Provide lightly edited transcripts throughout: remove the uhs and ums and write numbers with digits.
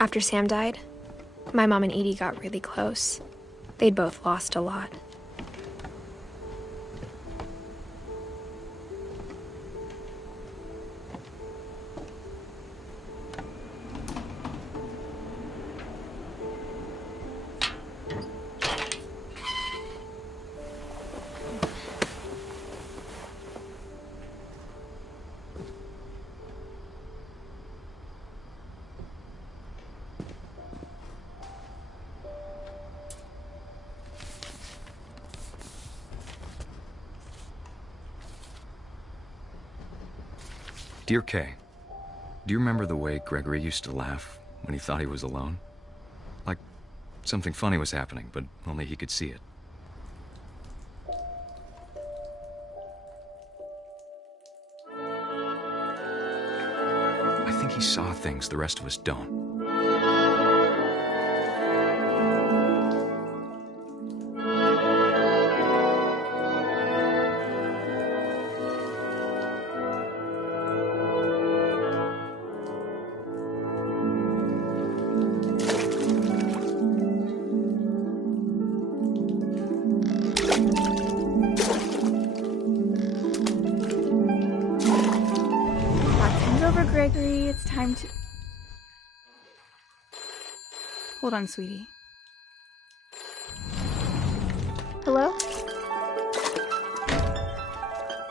After Sam died, my mom and Edie got really close. They'd both lost a lot. Dear Kay, do you remember the way Gregory used to laugh when he thought he was alone? Like something funny was happening, but only he could see it. I think he saw things the rest of us don't. Gregory, it's time to... Hold on, sweetie. Hello?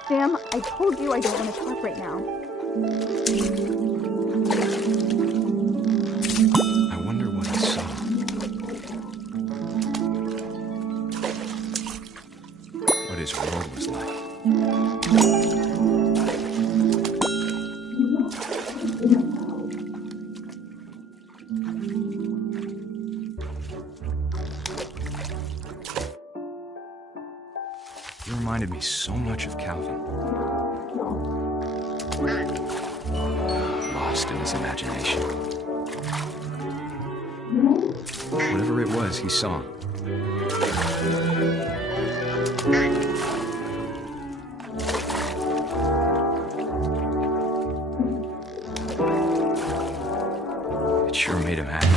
Sam, I told you I don't want to talk right now. I wonder what he saw. What his world was like. He reminded me so much of Calvin. Lost in his imagination. Whatever it was, he saw. It sure made him happy.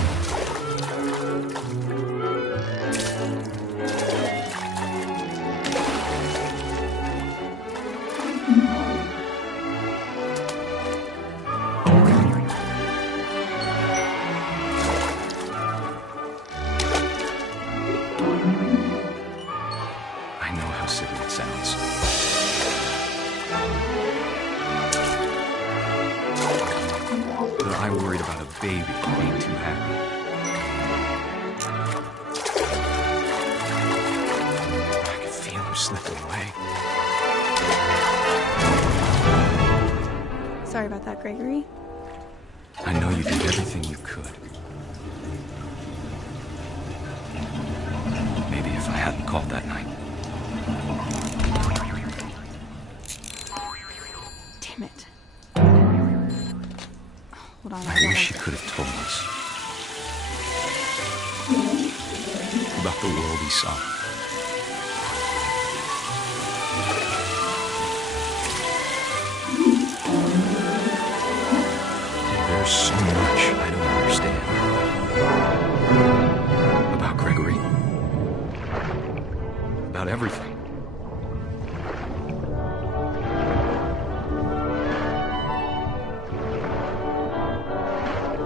I worried about a baby being too happy. I could feel him slipping away. Sorry about that, Gregory. I know you did everything you could. Maybe if I hadn't called that night. Damn it. Hold on. I wish you could have told us about the world he saw. There's so much I don't understand about Gregory, about everything.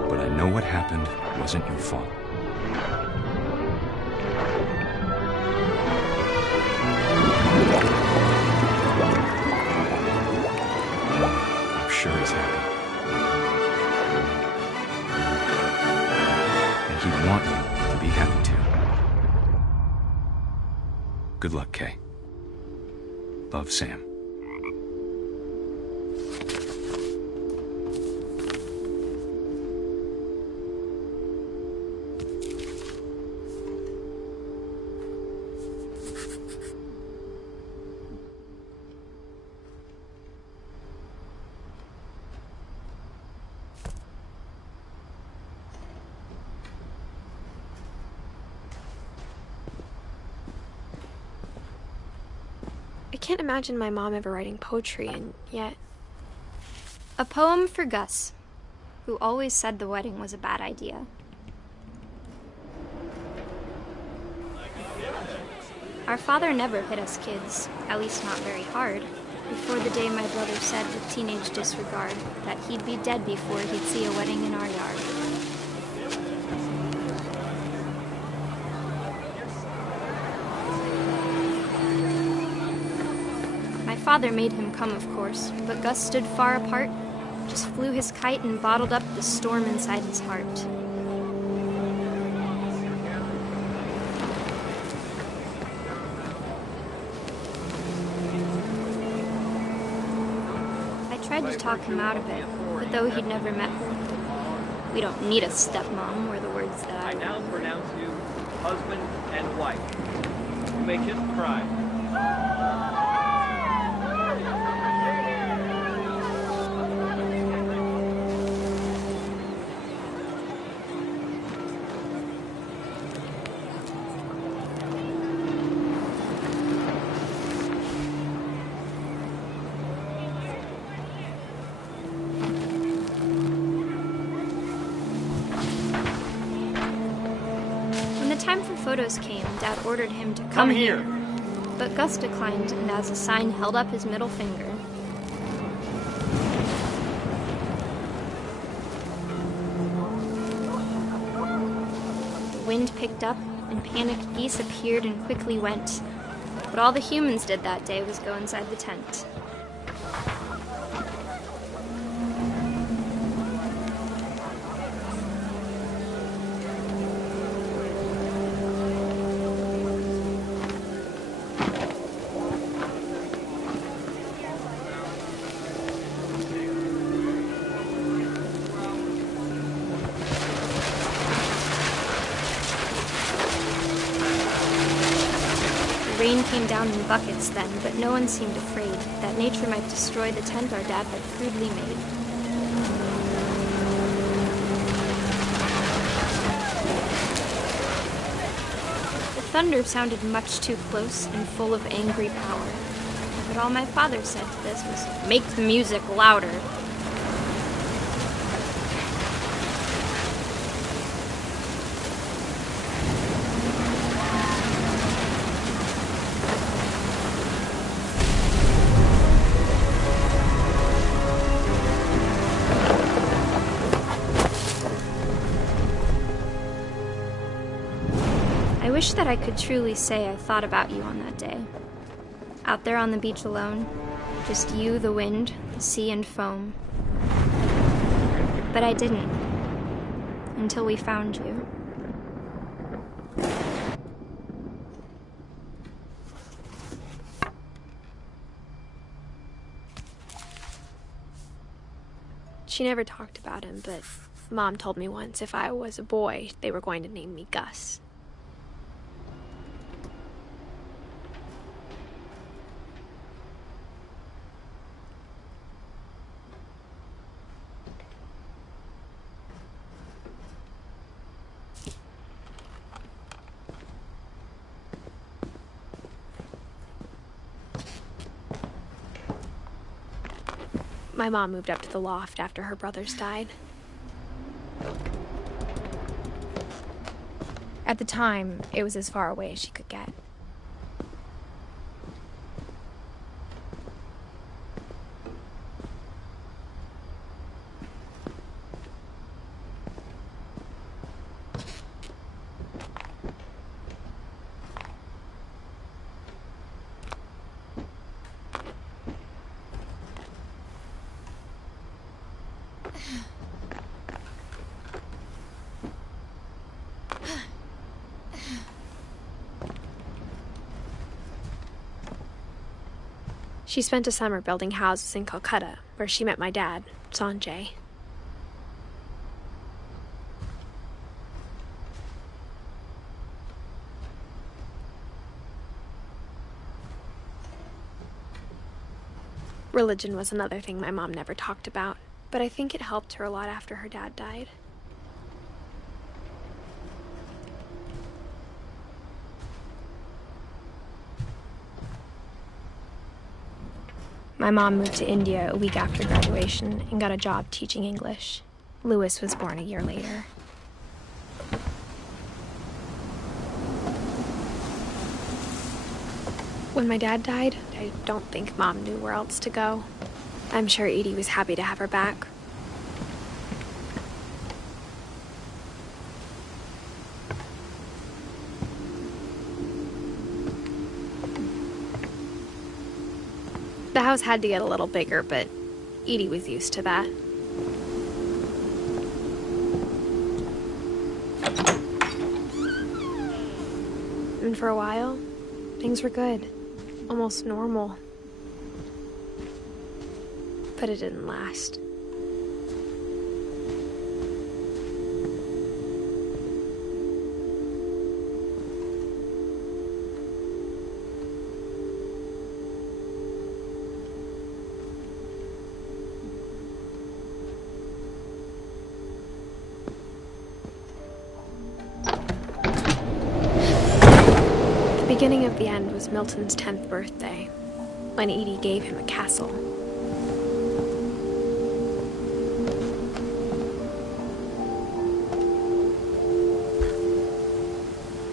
But I know what happened wasn't your fault. I'm sure he's happy. And he'd want you to be happy too. Good luck, Kay. Love, Sam. I can't imagine my mom ever writing poetry, and yet... A poem for Gus. who always said the wedding was a bad idea. Our father never hit us kids, at least not very hard, before the day my brother said with teenage disregard that he'd be dead before he'd see a wedding in our yard. My father made him come, of course, but Gus stood far apart, just flew his kite and bottled up the storm inside his heart. I tried to talk him out of it, but though he'd never met her, we don't need a stepmom, were the words that I now pronounce you husband and wife. You may kiss the bride. Time for photos came, Dad ordered him to come here. But Gus declined, and as a sign held up his middle finger. The wind picked up, and panicked geese appeared and quickly went. But all the humans did that day was go inside the tent. Rain came down in buckets then, but no one seemed afraid that nature might destroy the tent our dad had crudely made. The thunder sounded much too close and full of angry power, but all my father said to this was, "Make the music louder." I wish that I could truly say I thought about you on that day. Out there on the beach alone, just you, the wind, the sea, and foam. But I didn't, until we found you. She never talked about him, but Mom told me once if I was a boy, they were going to name me Gus. My mom moved up to the loft after her brothers died. At the time, it was as far away as she could get. She spent a summer building houses in Calcutta, where she met my dad, Sanjay. Religion was another thing my mom never talked about, but I think it helped her a lot after her dad died. My mom moved to India a week after graduation and got a job teaching English. Louis was born a year later. When my dad died, I don't think Mom knew where else to go. I'm sure Edie was happy to have her back. The house had to get a little bigger, but Edie was used to that. And for a while, things were good. Almost normal. But it didn't last. The beginning of the end was Milton's 10th birthday, when Edie gave him a castle.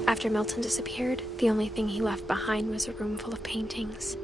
After Milton disappeared, the only thing he left behind was a room full of paintings.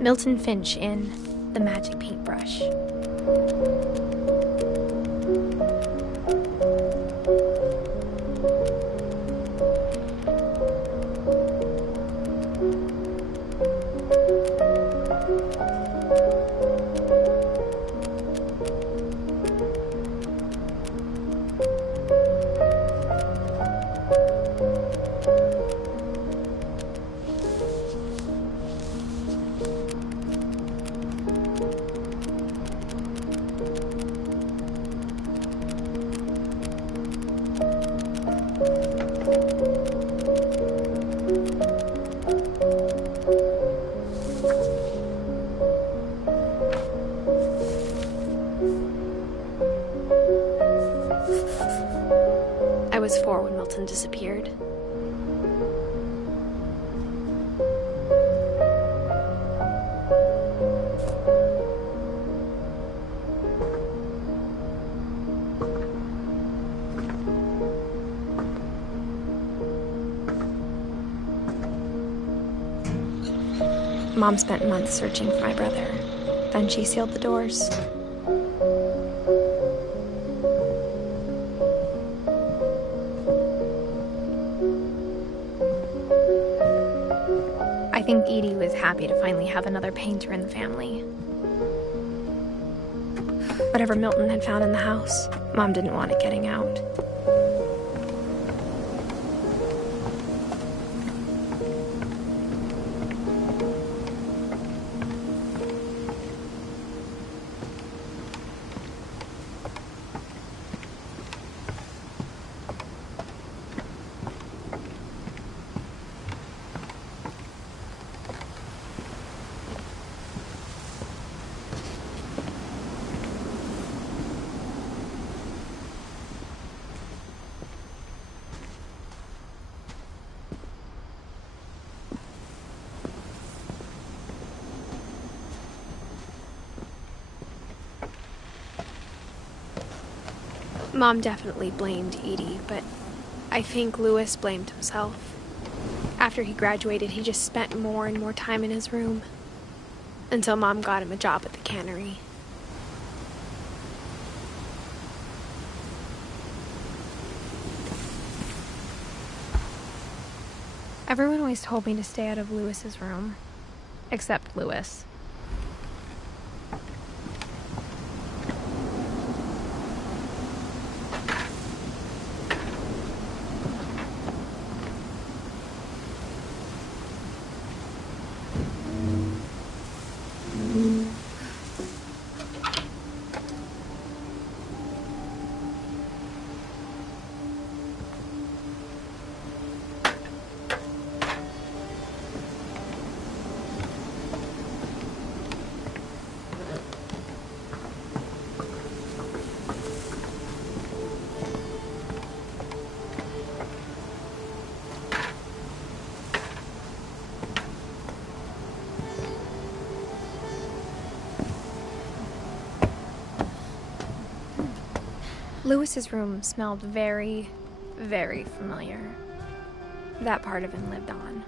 Milton Finch in The Magic Paintbrush. I was 4 when Milton disappeared. Mom spent months searching for my brother. Then she sealed the doors. I think Edie was happy to finally have another painter in the family. Whatever Milton had found in the house, Mom didn't want it getting out. Mom definitely blamed Edie, but I think Louis blamed himself. After he graduated, he just spent more and more time in his room. Until Mom got him a job at the cannery. Everyone always told me to stay out of Lewis's room. Except Lewis. Lewis's room smelled very, very familiar. That part of him lived on.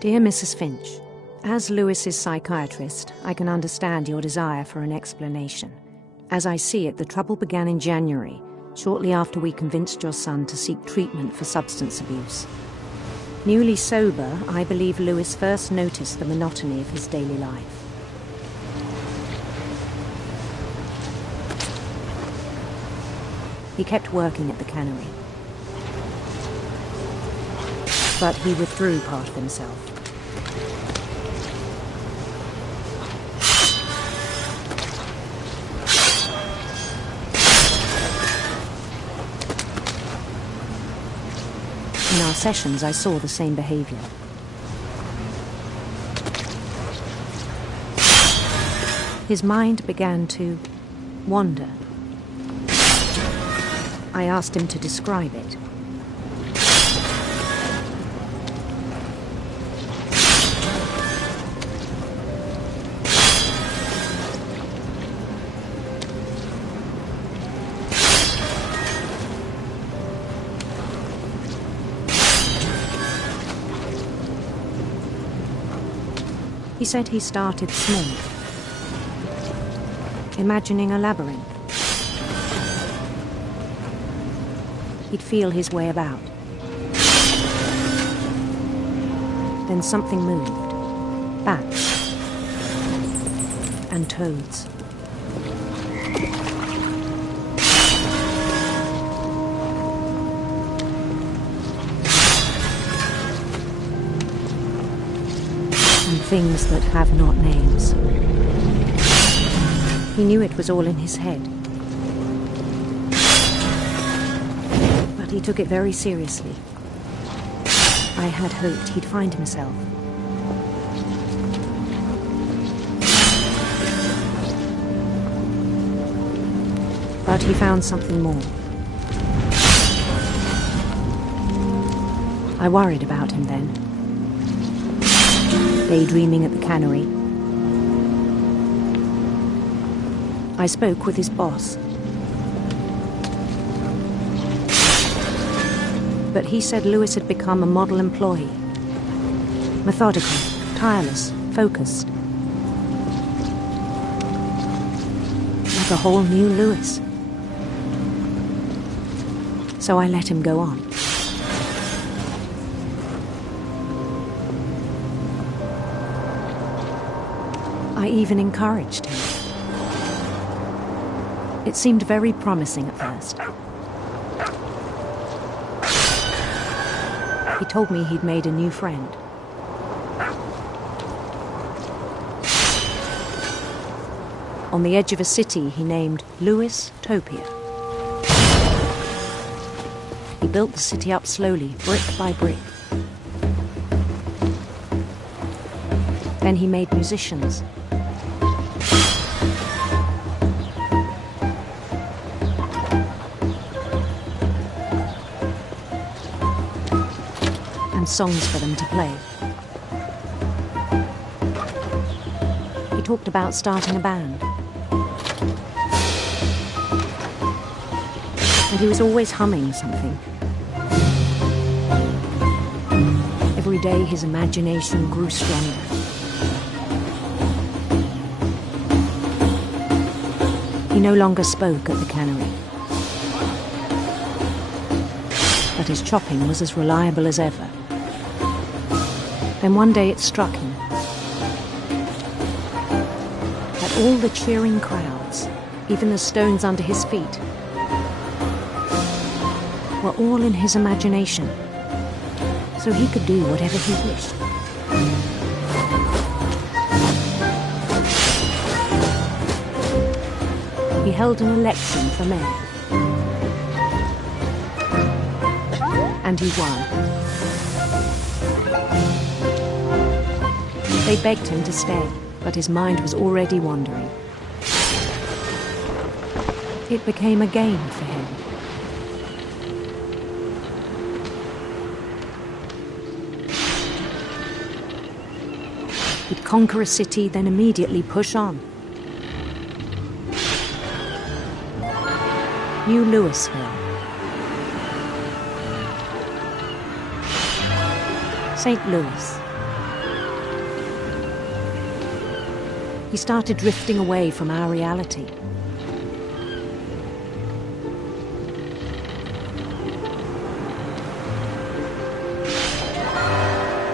Dear Mrs. Finch, as Lewis's psychiatrist, I can understand your desire for an explanation. As I see it, the trouble began in January, shortly after we convinced your son to seek treatment for substance abuse. Newly sober, I believe Lewis first noticed the monotony of his daily life. He kept working at the cannery, but he withdrew part of himself. In our sessions, I saw the same behavior. His mind began to wander. I asked him to describe it. He said he started small, imagining a labyrinth. He'd feel his way about. Then something moved. Bats and toads. And things that have not names. He knew it was all in his head. But he took it very seriously. I had hoped he'd find himself. But he found something more. I worried about him then. Daydreaming at the cannery. I spoke with his boss. But he said Lewis had become a model employee. Methodical, tireless, focused. Like a whole new Lewis. So I let him go on. I even encouraged him. It seemed very promising at first. He told me he'd made a new friend. On the edge of a city he named Lewis Topia. He built the city up slowly, brick by brick. Then he made musicians. And songs for them to play. talked about starting a band. And he was always humming something. Every day his imagination grew stronger. He no longer spoke at the cannery. But his chopping was as reliable as ever. Then one day it struck him that all the cheering crowds, even the stones under his feet, were all in his imagination, so he could do whatever he wished. He held an election for mayor, and he won. They begged him to stay, but his mind was already wandering. It became a game for him. He'd conquer a city, then immediately push on. New Louisville. St. Louis. He started drifting away from our reality.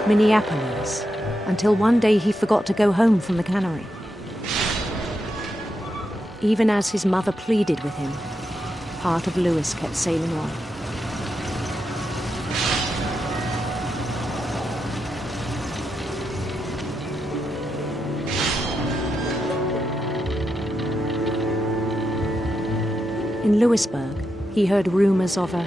Minneapolis, until one day he forgot to go home from the cannery. Even as his mother pleaded with him, part of Louis kept sailing on. In Louisburg, he heard rumors of a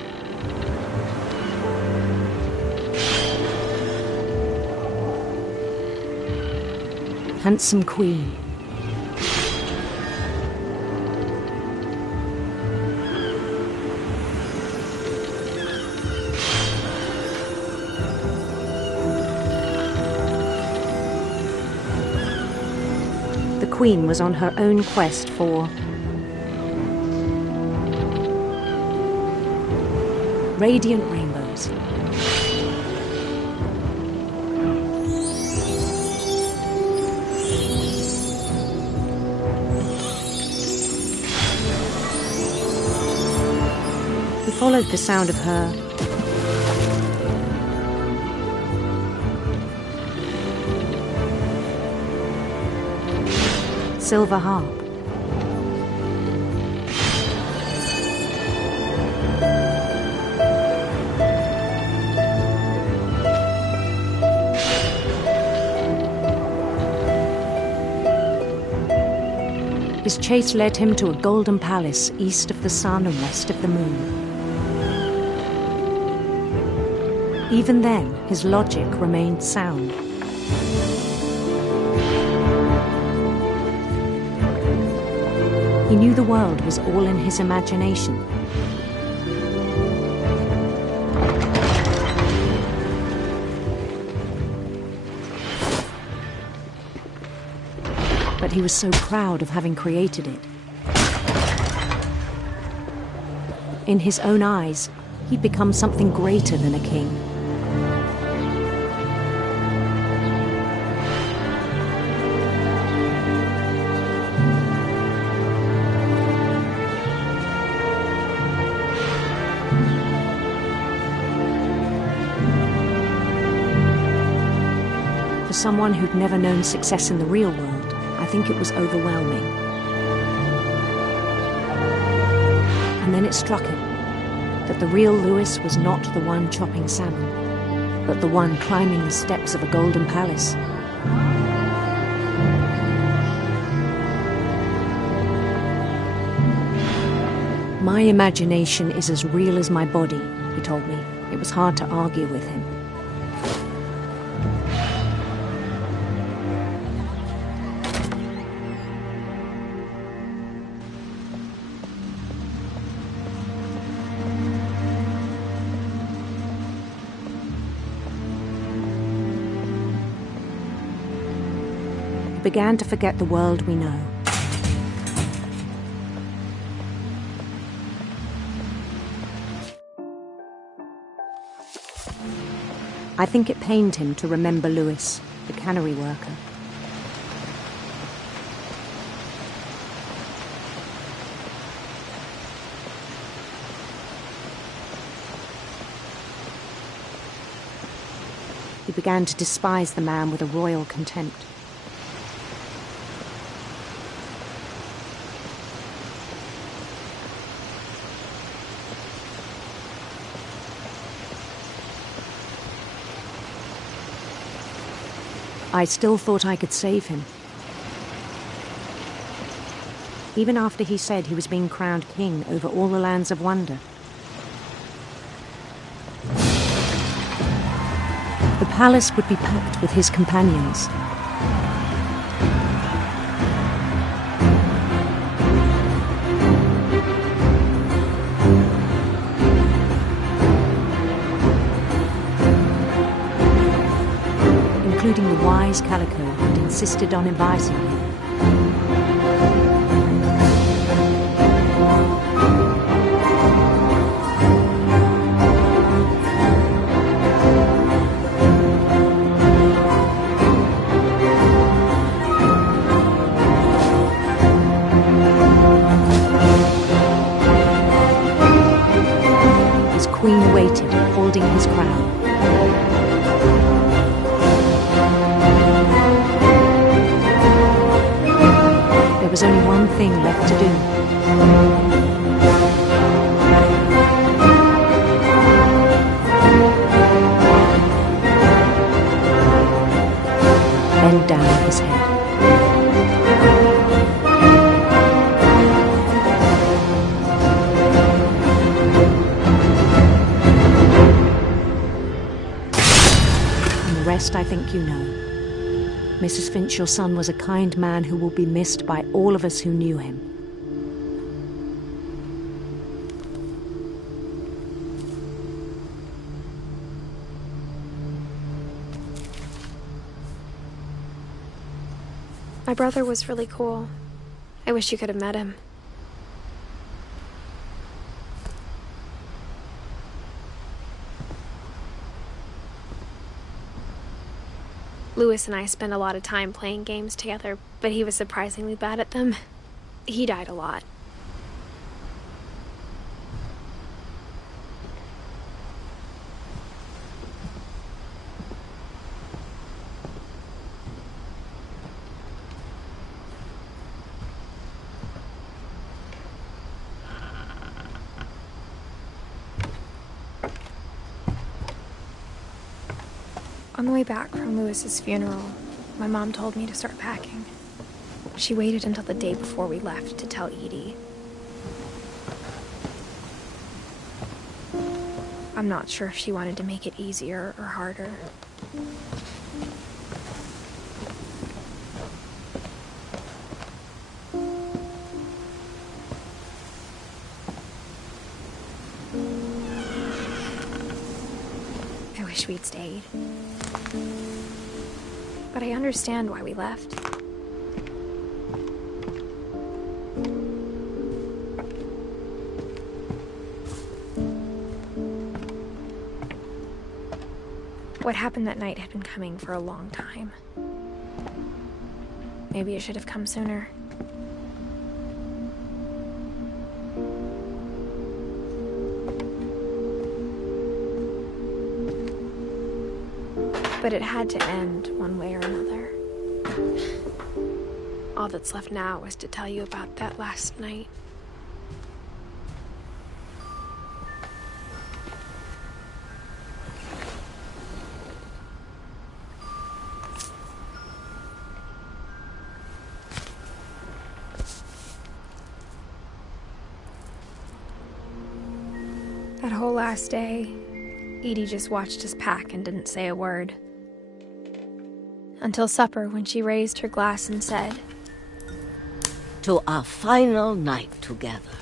handsome queen. The queen was on her own quest for radiant rainbows. He followed the sound of her silver harp. His chase led him to a golden palace east of the sun and west of the moon. Even then, his logic remained sound. He knew the world was all in his imagination. But he was so proud of having created it. In his own eyes, he'd become something greater than a king. For someone who'd never known success in the real world, I think it was overwhelming. And then it struck him that the real Louis was not the one chopping salmon, but the one climbing the steps of a golden palace. My imagination is as real as my body, he told me. It was hard to argue with him. began to forget the world we know. I think it pained him to remember Lewis, the cannery worker. He began to despise the man with a royal contempt. I still thought I could save him. Even after he said he was being crowned king over all the lands of wonder. The palace would be packed with his companions. Including the wise Calico who'd insisted on inviting him. His queen waited, holding his crown. There was only one thing left to do. Bend down his head. And the rest I think you know. Mrs. Finch, your son was a kind man who will be missed by all of us who knew him. My brother was really cool. I wish you could have met him. Lewis and I spent a lot of time playing games together, but he was surprisingly bad at them. He died a lot. On the way back from Lewis's funeral, my mom told me to start packing. She waited until the day before we left to tell Edie. I'm not sure if she wanted to make it easier or harder. I wish we'd stayed. But I understand why we left. What happened that night had been coming for a long time. Maybe it should have come sooner. But it had to end one way or another. All that's left now is to tell you about that last night. That whole last day, Edie just watched us pack and didn't say a word. Until supper, when she raised her glass and said, "To our final night together,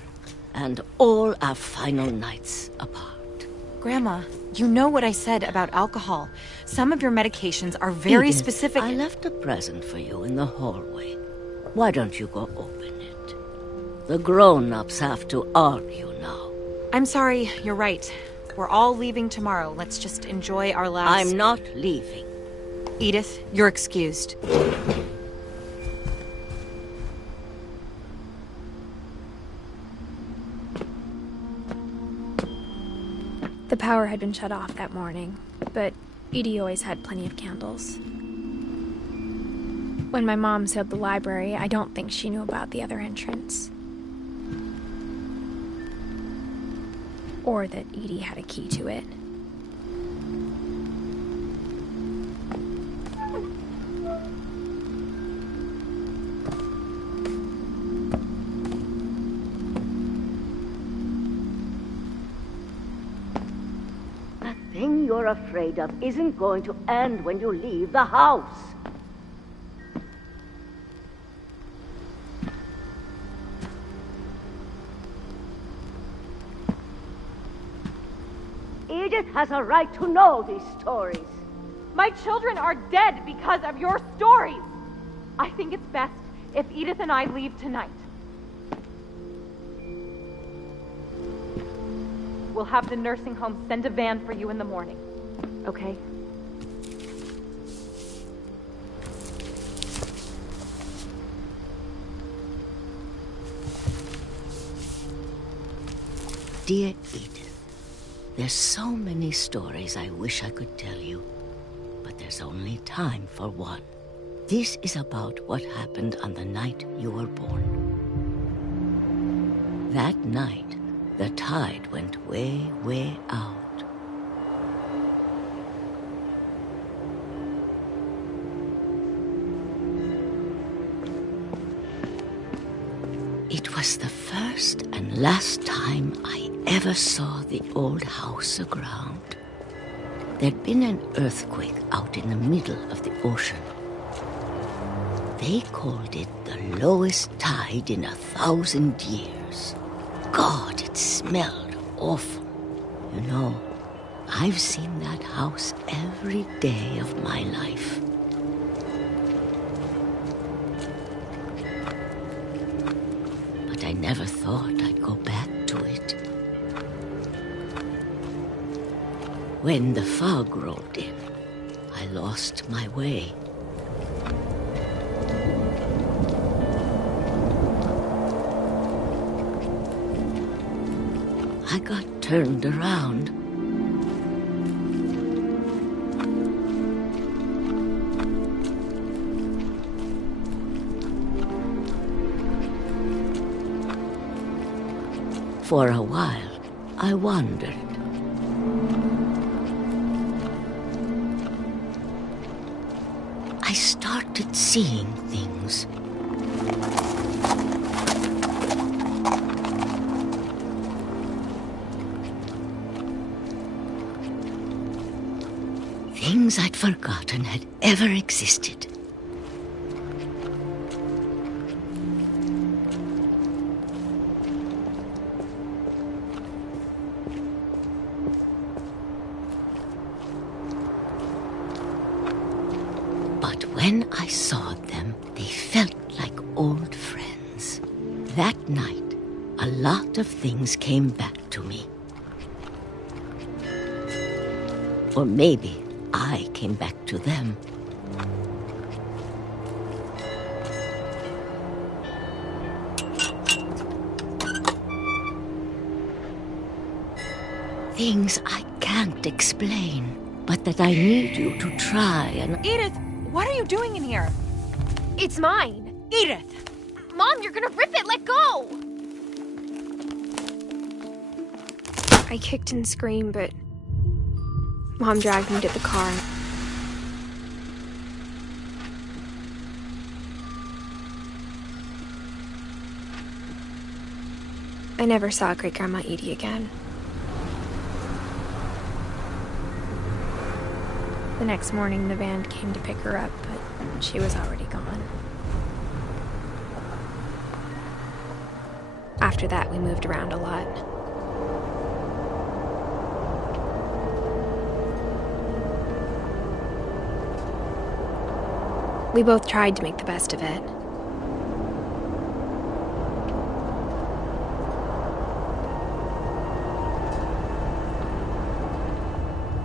and all our final nights apart." Grandma, You know what I said about alcohol. Some of your medications are very Edith, specific. I left a present for you in the hallway. Why don't you go open it? The grown-ups have to argue now. I'm sorry, you're right. We're all leaving tomorrow. Let's just enjoy our last... I'm not leaving. Edith, you're excused. The power had been shut off that morning, but Edie always had plenty of candles. When my mom sealed the library, I don't think she knew about the other entrance. Or that Edie had a key to it. The thing you're afraid of isn't going to end when you leave the house. Edith has a right to know these stories. My children are dead because of your stories. I think it's best if Edith and I leave tonight. We'll have the nursing home send a van for you in the morning, okay? Dear Edith, there's so many stories I wish I could tell you, but there's only time for one. This is about what happened on the night you were born. That night, the tide went way, way out. It was the first and last time I ever saw the old house aground. There'd been an earthquake out in the middle of the ocean. They called it the lowest tide in 1,000 years. God, it smelled awful. You know, I've seen that house every day of my life. But I never thought I'd go back to it. When the fog rolled in, I lost my way. I got turned around. For a while, I wandered. I started seeing things. Things I'd forgotten had ever existed. But when I saw them, they felt like old friends. That night, a lot of things came back to me. Or maybe I came back to them. Things I can't explain, but that I need you to try and... Edith, what are you doing in here? It's mine! Edith! Mom, you're gonna rip it! Let go! I kicked and screamed, but Mom dragged me to the car. I never saw Great-Grandma Edie again. The next morning, the van came to pick her up, but she was already gone. After that, we moved around a lot. We both tried to make the best of it.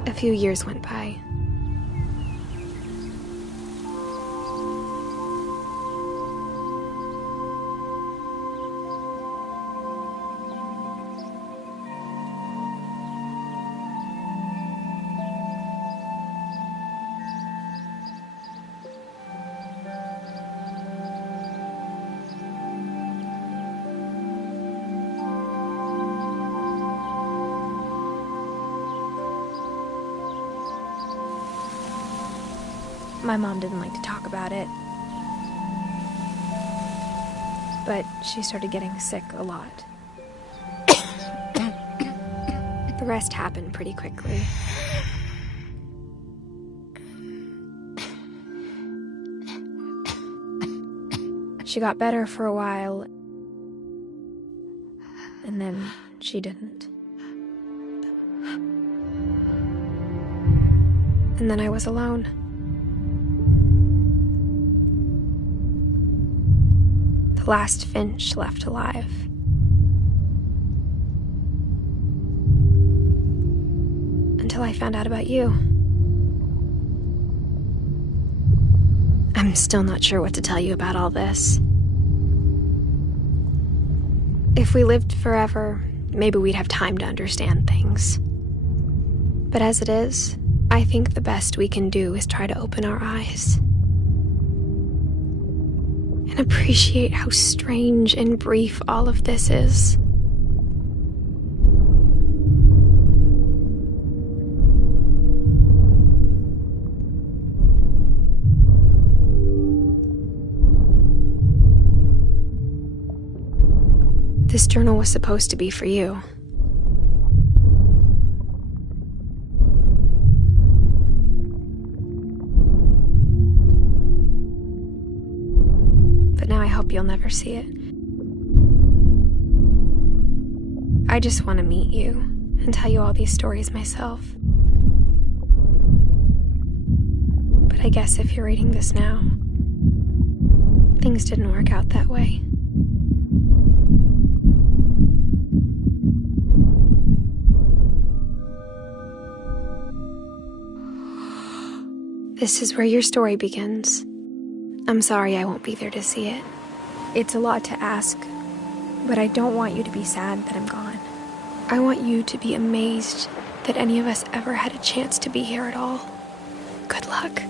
A few years went by. My mom didn't like to talk about it, but she started getting sick a lot. The rest happened pretty quickly. She got better for a while, and then she didn't. And then I was alone. The last Finch left alive. Until I found out about you. I'm still not sure what to tell you about all this. If we lived forever, maybe we'd have time to understand things. But as it is, I think the best we can do is try to open our eyes. And appreciate how strange and brief all of this is. This journal was supposed to be for you. But now I hope you'll never see it. I just want to meet you and tell you all these stories myself. But I guess if you're reading this now, things didn't work out that way. This is where your story begins. I'm sorry I won't be there to see it. It's a lot to ask, but I don't want you to be sad that I'm gone. I want you to be amazed that any of us ever had a chance to be here at all. Good luck.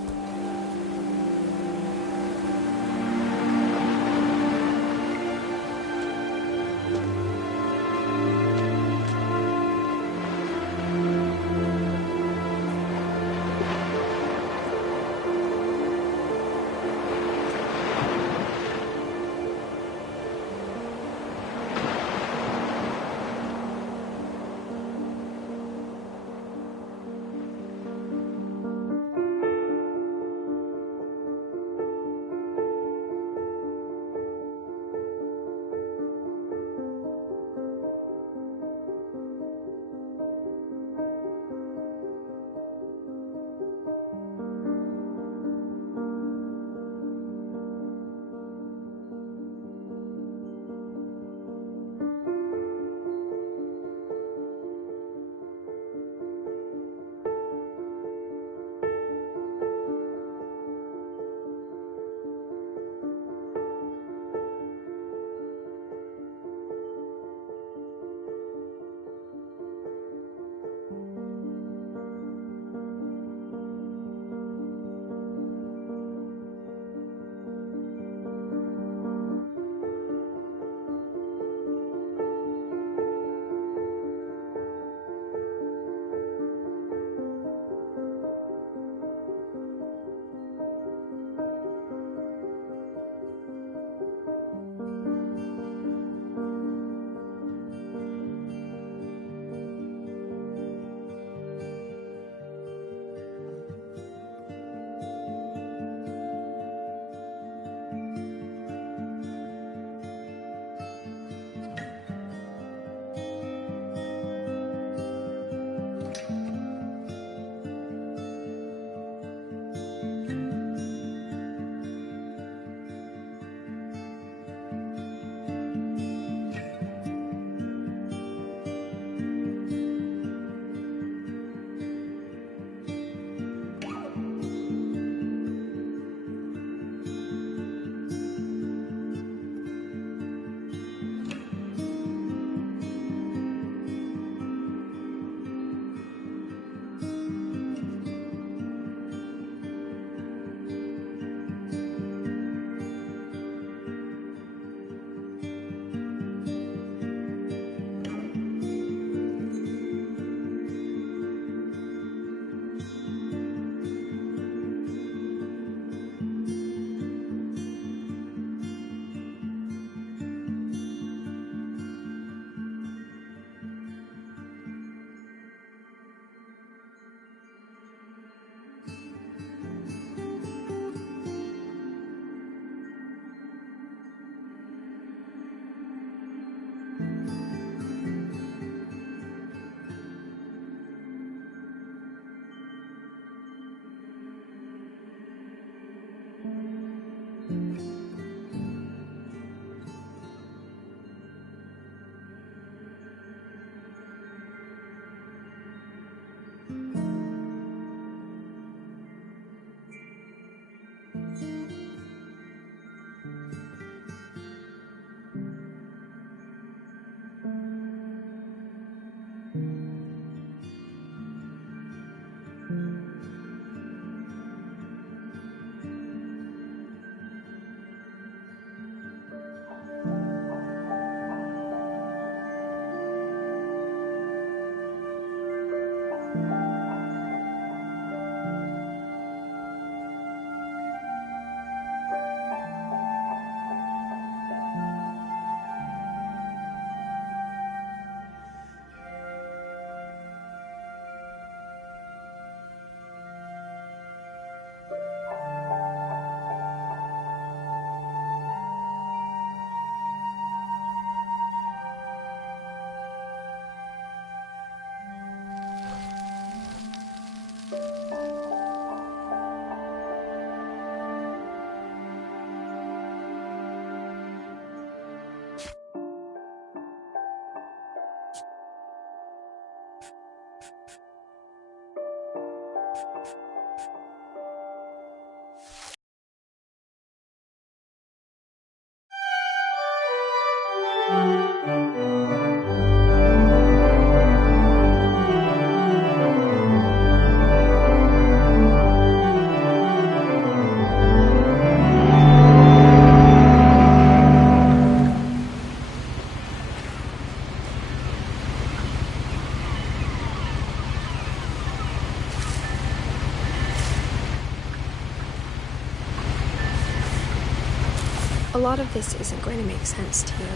lot of this isn't going to make sense to you.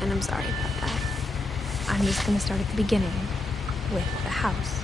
And I'm sorry about that. I'm just gonna start at the beginning with the house.